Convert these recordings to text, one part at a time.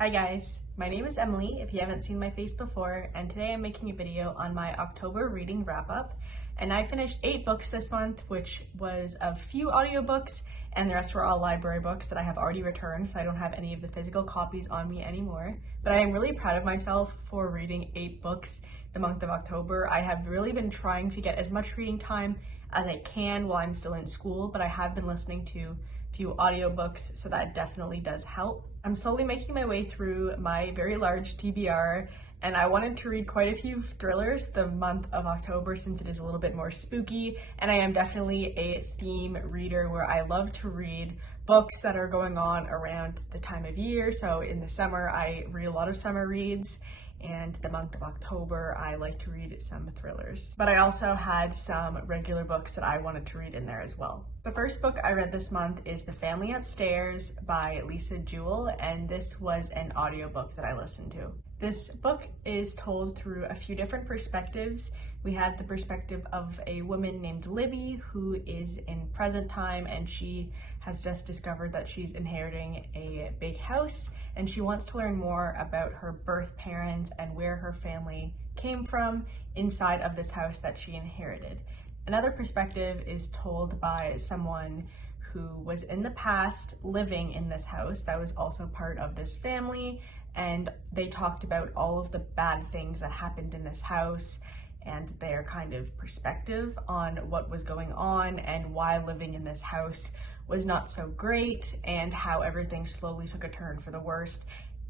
Hi guys, my name is Emily if you haven't seen my face before, and today I'm making a video on my October reading wrap-up. And I finished 8 books this month, which was a few audiobooks, and the rest were all library books that I have already returned, so I don't have any of the physical copies on me anymore. But I am really proud of myself for reading 8 books the month of October. I have really been trying to get as much reading time as I can while I'm still in school, but I have been listening to a few audiobooks, so that definitely does help. I'm slowly making my way through my very large TBR, and I wanted to read quite a few thrillers the month of October since it is a little bit more spooky, and I am definitely a theme reader where I love to read books that are going on around the time of year. So in the summer, I read a lot of summer reads, and the month of October, I like to read some thrillers. But I also had some regular books that I wanted to read in there as well. The first book I read this month is The Family Upstairs by Lisa Jewell, and this was an audiobook that I listened to. This book is told through a few different perspectives. We have the perspective of a woman named Libby who is in present time, and she has just discovered that she's inheriting a big house, and she wants to learn more about her birth parents and where her family came from inside of this house that she inherited. Another perspective is told by someone who was in the past living in this house that was also part of this family, and they talked about all of the bad things that happened in this house and their kind of perspective on what was going on and why living in this house was not so great and how everything slowly took a turn for the worst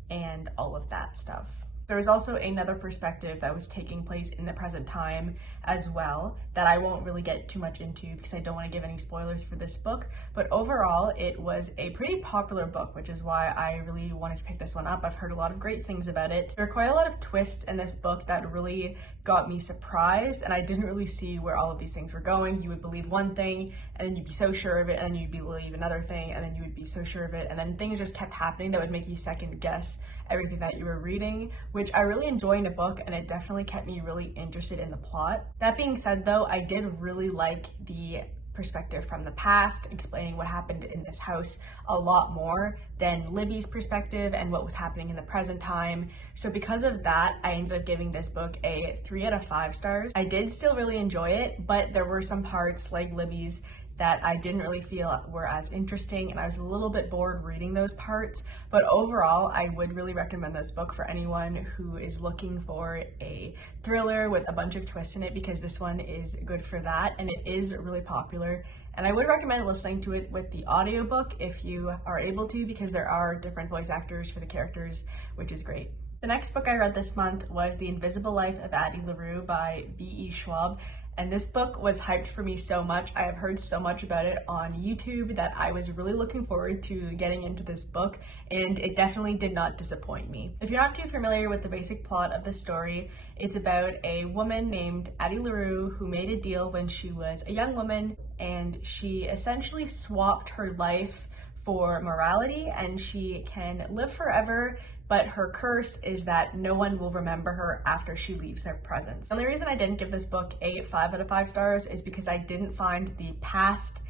and all of that stuff. There was also another perspective that was taking place in the present time as well that I won't really get too much into because I don't want to give any spoilers for this book, but overall it was a pretty popular book, which is why I really wanted to pick this one up. I've heard a lot of great things about it. There are quite a lot of twists in this book that really got me surprised, and I didn't really see where all of these things were going. You would believe one thing and then you'd be so sure of it, and then you'd believe another thing and then you would be so sure of it, and then things just kept happening that would make you second guess everything that you were reading, which I really enjoy in a book, and it definitely kept me really interested in the plot. That being said though, I did really like the perspective from the past, explaining what happened in this house a lot more than Libby's perspective and what was happening in the present time. So because of that, I ended up giving this book a 3 out of 5 stars. I did still really enjoy it, but there were some parts like Libby's that I didn't really feel were as interesting, and I was a little bit bored reading those parts. But overall, I would really recommend this book for anyone who is looking for a thriller with a bunch of twists in it, because this one is good for that, and it is really popular. And I would recommend listening to it with the audiobook if you are able to, because there are different voice actors for the characters, which is great. The next book I read this month was The Invisible Life of Addie LaRue by B.E. SCHWAB. And this book was hyped for me so much. I have heard so much about it on YouTube that I was really looking forward to getting into this book, and it definitely did not disappoint me. If you're not too familiar with the basic plot of the story, it's about a woman named Addie LaRue who made a deal when she was a young woman, and she essentially swapped her life for morality, and she can live forever, but her curse is that no one will remember her after she leaves their presence. And the reason I didn't give this book a 5 out of 5 stars is because I didn't find the past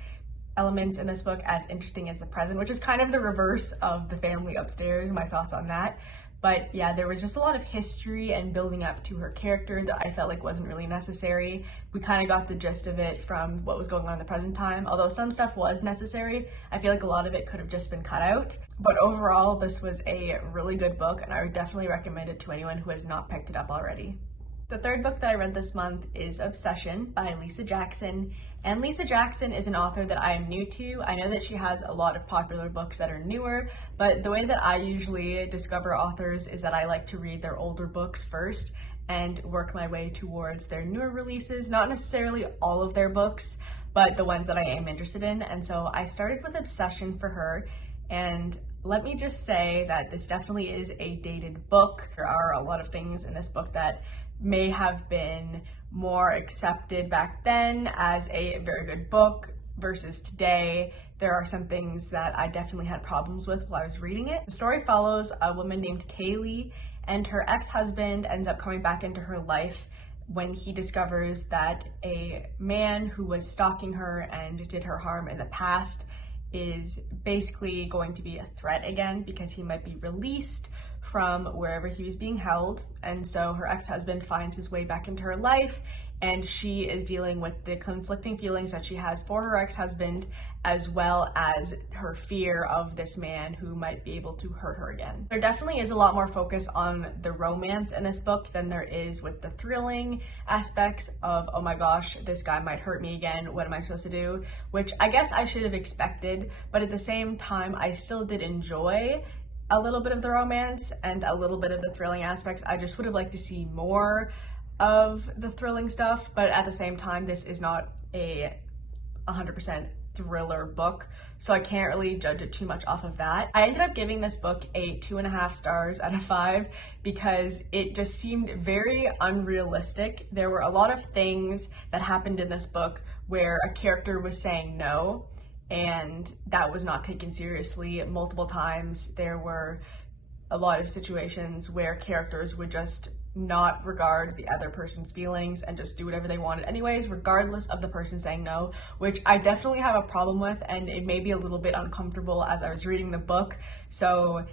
elements in this book as interesting as the present, which is kind of the reverse of The Family Upstairs, my thoughts on that. But yeah, there was just a lot of history and building up to her character that I felt like wasn't really necessary. We kind of got the gist of it from what was going on in the present time. Although some stuff was necessary, I feel like a lot of it could have just been cut out. But overall, this was a really good book, and I would definitely recommend it to anyone who has not picked it up already. The third book that I read this month is Obsession by Lisa Jackson. And Lisa Jackson is an author that I am new to. I know that she has a lot of popular books that are newer, but the way that I usually discover authors is that I like to read their older books first and work my way towards their newer releases. Not necessarily all of their books, but the ones that I am interested in. And so I started with Obsession for her, and let me just say that this definitely is a dated book. There are a lot of things in this book that may have been more accepted back then as a very good book versus today. There are some things that I definitely had problems with while I was reading it. The story follows a woman named Kaylee, and her ex-husband ends up coming back into her life when he discovers that a man who was stalking her and did her harm in the past is basically going to be a threat again because he might be released from wherever he was being held, and so her ex-husband finds his way back into her life, and she is dealing with the conflicting feelings that she has for her ex-husband, as well as her fear of this man who might be able to hurt her again. There definitely is a lot more focus on the romance in this book than there is with the thrilling aspects of, oh my gosh, this guy might hurt me again, what am I supposed to do? Which I guess I should have expected, but at the same time, I still did enjoy a little bit of the romance and a little bit of the thrilling aspects. I just would have liked to see more of the thrilling stuff, but at the same time, this is not a 100% thriller book, so I can't really judge it too much off of that. I ended up giving this book a 2.5 stars out of 5 because it just seemed very unrealistic. There were a lot of things that happened in this book where a character was saying no, and that was not taken seriously. Multiple times there were a lot of situations where characters would just not regard the other person's feelings and just do whatever they wanted anyways, regardless of the person saying no, which I definitely have a problem with, and it made me a little bit uncomfortable as I was reading the book. So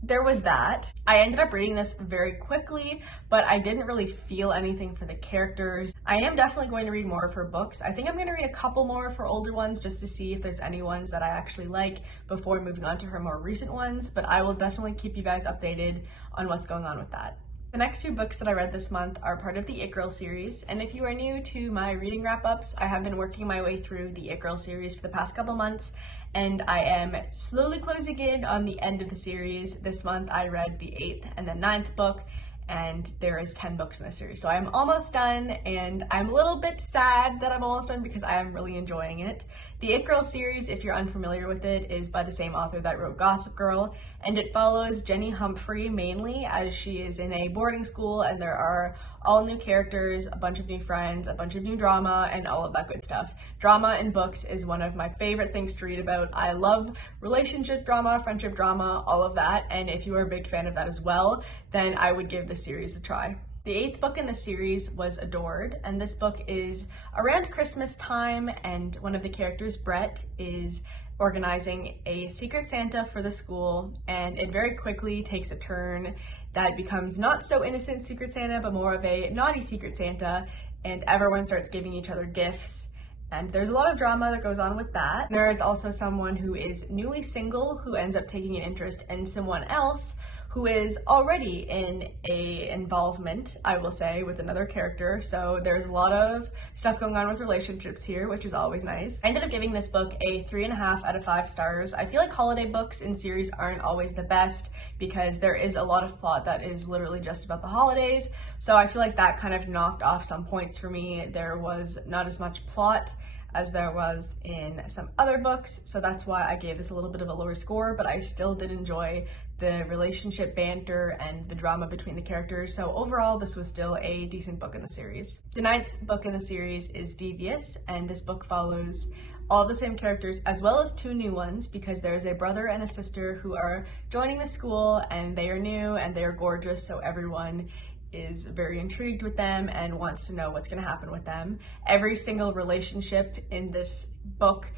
there was that. I ended up reading this very quickly, but I didn't really feel anything for the characters. I am definitely going to read more of her books. I think I'm going to read a couple more of her older ones just to see if there's any ones that I actually like before moving on to her more recent ones, but I will definitely keep you guys updated on what's going on with that. The next 2 books that I read this month are part of the It Girl series, and if you are new to my reading wrap-ups, I have been working my way through the It Girl series for the past couple months, and I am slowly closing in on the end of the series. This month I read the 8th and the 9th book, and there is 10 books in the series. So I'm almost done, and I'm a little bit sad that I'm almost done because I am really enjoying it. The It Girl series, if you're unfamiliar with it, is by the same author that wrote Gossip Girl, and it follows Jenny Humphrey mainly as she is in a boarding school, and there are all new characters, a bunch of new friends, a bunch of new drama, and all of that good stuff. Drama in books is one of my favorite things to read about. I love relationship drama, friendship drama, all of that, and if you are a big fan of that as well, then I would give this series a try. The 8th book in the series was Adored, and this book is around Christmas time, and one of the characters, Brett, is organizing a Secret Santa for the school, and it very quickly takes a turn that becomes not so innocent Secret Santa, but more of a naughty Secret Santa, and everyone starts giving each other gifts. And there's a lot of drama that goes on with that. There is also someone who is newly single who ends up taking an interest in someone else who is already in a involvement, I will say, with another character. So there's a lot of stuff going on with relationships here, which is always nice. I ended up giving this book a 3.5 out of 5 stars. I feel like holiday books in series aren't always the best because there is a lot of plot that is literally just about the holidays. So I feel like that kind of knocked off some points for me. There was not as much plot as there was in some other books, so that's why I gave this a little bit of a lower score, but I still did enjoy the relationship banter and the drama between the characters, so overall this was still a decent book in the series. The 9th book in the series is Devious, and this book follows all the same characters as well as 2 new ones because there's a brother and a sister who are joining the school, and they are new and they are gorgeous, so everyone is very intrigued with them and wants to know what's going to happen with them. Every single relationship in this book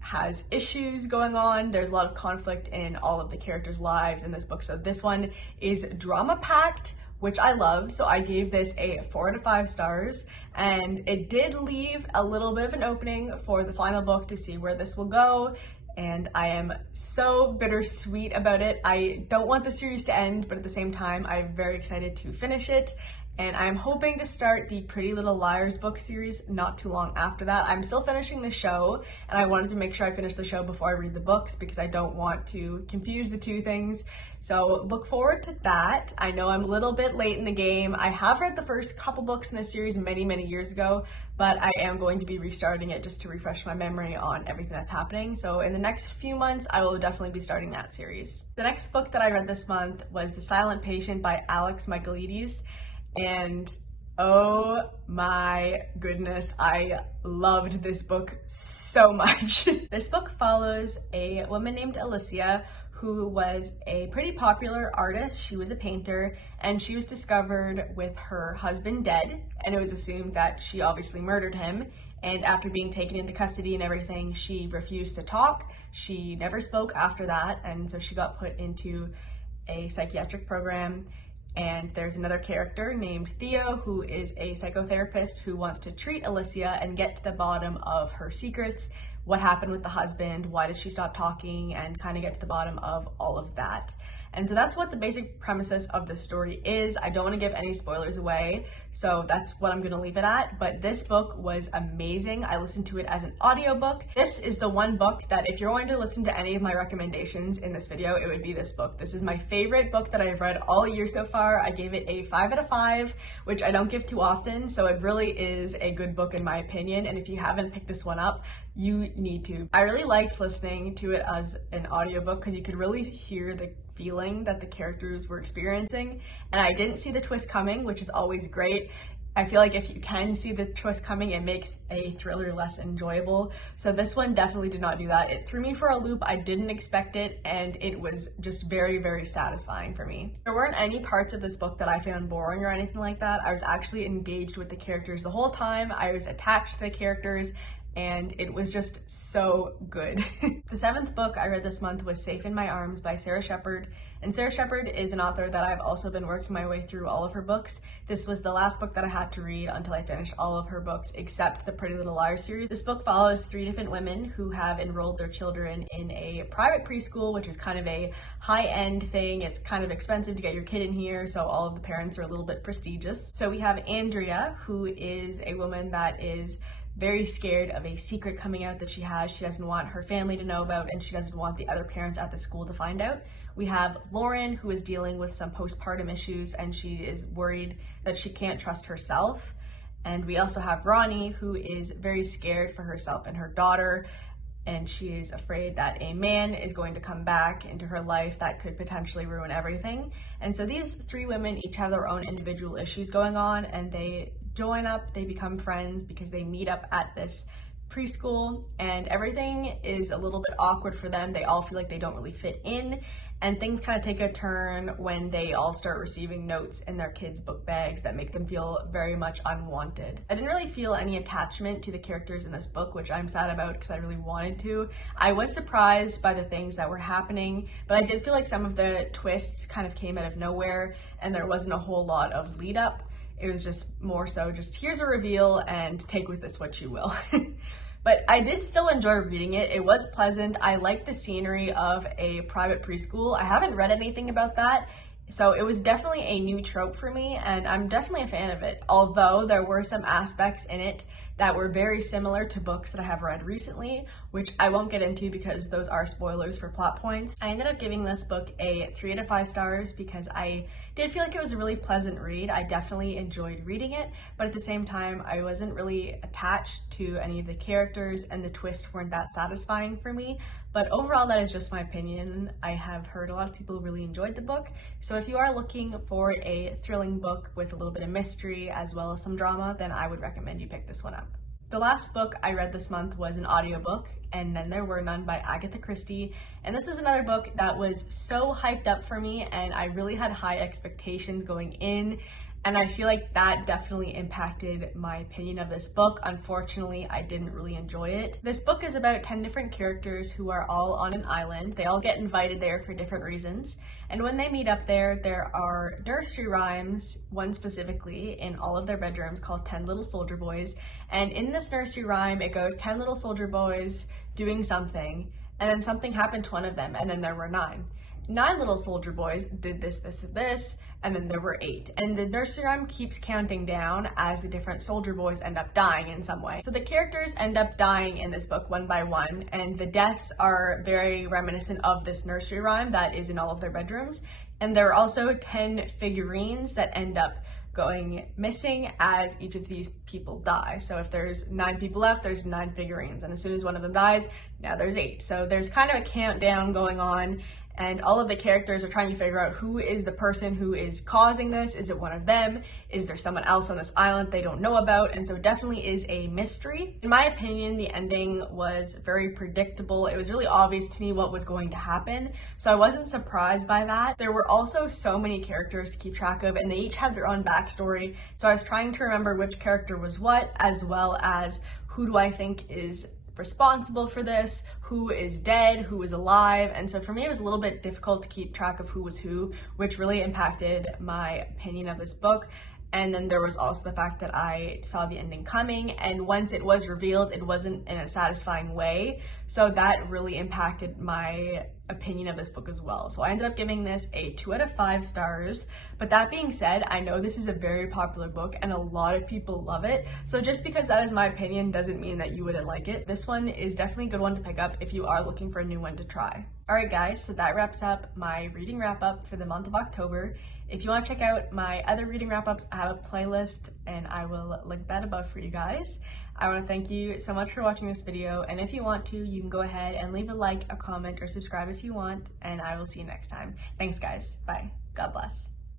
has issues going on. There's a lot of conflict in all of the characters' lives in this book. So this one is drama-packed, which I loved. So I gave this a 4 out of 5 stars. And it did leave a little bit of an opening for the final book to see where this will go. And I am so bittersweet about it. I don't want the series to end, but at the same time, I'm very excited to finish it. And I'm hoping to start the Pretty Little Liars book series not too long after that. I'm still finishing the show, and I wanted to make sure I finish the show before I read the books because I don't want to confuse the 2 things. So look forward to that. I know I'm a little bit late in the game. I have read the first couple books in this series many, many years ago, but I am going to be restarting it just to refresh my memory on everything that's happening. So in the next few months, I will definitely be starting that series. The next book that I read this month was The Silent Patient by MICHAELIDES. And oh my goodness, I loved this book so much. This book follows a woman named Alicia who was a pretty popular artist. She was a painter, and she was discovered with her husband dead, and it was assumed that she obviously murdered him. and after being taken into custody and everything, she refused to talk. She never spoke after that, and so she got put into a psychiatric program. And there's another character named Theo who is a psychotherapist who wants to treat Alicia and get to the bottom of her secrets, what happened with the husband, why did she stop talking, and kind of get to the bottom of all of that. And so that's what the basic premises of the story is. I don't want to give any spoilers away, so that's what I'm going to leave it at. But this book was amazing. I listened to it as an audiobook. This is the one book that if you're going to listen to any of my recommendations in this video, it would be this book. This is my favorite book that I've read all year so far. I gave it a 5 out of 5, which I don't give too often, so it really is a good book in my opinion. And if you haven't picked this one up, you need to. I really liked listening to it as an audiobook because you could really hear the feeling that the characters were experiencing, and I didn't see the twist coming, which is always great. I feel like if you can see the twist coming, it makes a thriller less enjoyable. So this one definitely did not do that. It threw me for a loop. I didn't expect it, and it was just very, very satisfying for me. There weren't any parts of this book that I found boring or anything like that. I was actually engaged with the characters the whole time. I was attached to the characters, and it was just so good. The 7th book I read this month was Safe in My Arms by Sara Shepard. And Sara Shepard is an author that I've also been working my way through all of her books. This was the last book that I had to read until I finished all of her books except the Pretty Little Liars series. This book follows 3 different women who have enrolled their children in a private preschool, which is kind of a high-end thing. It's kind of expensive to get your kid in here, so all of the parents are a little bit prestigious. So we have Andrea, who is a woman that is very scared of a secret coming out that she has. She doesn't want her family to know about, and she doesn't want the other parents at the school to find out. We have Lauren, who is dealing with some postpartum issues, and she is worried that she can't trust herself. And we also have Ronnie, who is very scared for herself and her daughter, and she is afraid that a man is going to come back into her life that could potentially ruin everything. And so these 3 women each have their own individual issues going on, and they join up, they become friends because they meet up at this preschool, and everything is a little bit awkward for them. They all feel like they don't really fit in, and things kind of take a turn when they all start receiving notes in their kids' book bags that make them feel very much unwanted. I didn't really feel any attachment to the characters in this book, which I'm sad about because I really wanted to. I was surprised by the things that were happening, but I did feel like some of the twists kind of came out of nowhere, and there wasn't a whole lot of lead up. It was just more so just here's a reveal and take with this what you will. But I did still enjoy reading it. It was pleasant. I liked the scenery of a private preschool. I haven't read anything about that, so it was definitely a new trope for me, and I'm definitely a fan of it. Although there were some aspects in it that were very similar to books that I have read recently, which I won't get into because those are spoilers for plot points. I ended up giving this book a 3 out of 5 stars because I did feel like it was a really pleasant read. I definitely enjoyed reading it, but at the same time, I wasn't really attached to any of the characters, and the twists weren't that satisfying for me. But overall, that is just my opinion. I have heard a lot of people really enjoyed the book, so if you are looking for a thrilling book with a little bit of mystery as well as some drama, then I would recommend you pick this one up. The last book I read this month was an audiobook, and Then There Were None by Agatha Christie. And this is another book that was so hyped up for me, and I really had high expectations going in. And I feel like that definitely impacted my opinion of this book. Unfortunately, I didn't really enjoy it. This book is about 10 different characters who are all on an island. They all get invited there for different reasons. And when they meet up there are nursery rhymes, one specifically, in all of their bedrooms called 10 Little Soldier Boys. And in this nursery rhyme, it goes 10 little soldier boys doing something, and then something happened to one of them, and then there were 9. 9 little soldier boys did this, this, and this, and then there were 8. And the nursery rhyme keeps counting down as the different soldier boys end up dying in some way. So the characters end up dying in this book one by one, and the deaths are very reminiscent of this nursery rhyme that is in all of their bedrooms. And there are also 10 figurines that end up going missing as each of these people die. So if there's 9 people left, there's 9 figurines, and as soon as one of them dies, now there's 8. So there's kind of a countdown going on, and all of the characters are trying to figure out who is the person who is causing this. Is it one of them? Is there someone else on this island they don't know about? And so it definitely is a mystery. In my opinion, the ending was very predictable. It was really obvious to me what was going to happen, so I wasn't surprised by that. There were also so many characters to keep track of, and they each had their own backstory, so I was trying to remember which character was what, as well as who do I think is responsible for this, who is dead, who is alive. And so for me, it was a little bit difficult to keep track of who was who, which really impacted my opinion of this book. And then there was also the fact that I saw the ending coming, and once it was revealed, it wasn't in a satisfying way. So that really impacted my opinion of this book as well. So I ended up giving this a 2 out of 5 stars. But that being said, I know this is a very popular book and a lot of people love it. So just because that is my opinion doesn't mean that you wouldn't like it. This one is definitely a good one to pick up if you are looking for a new one to try. Alright guys, so that wraps up my reading wrap up for the month of October. If you want to check out my other reading wrap-ups, I have a playlist and I will link that above for you guys. I want to thank you so much for watching this video, and if you want to, you can go ahead and leave a like, a comment, or subscribe if you want, and I will see you next time. Thanks guys. Bye. God bless.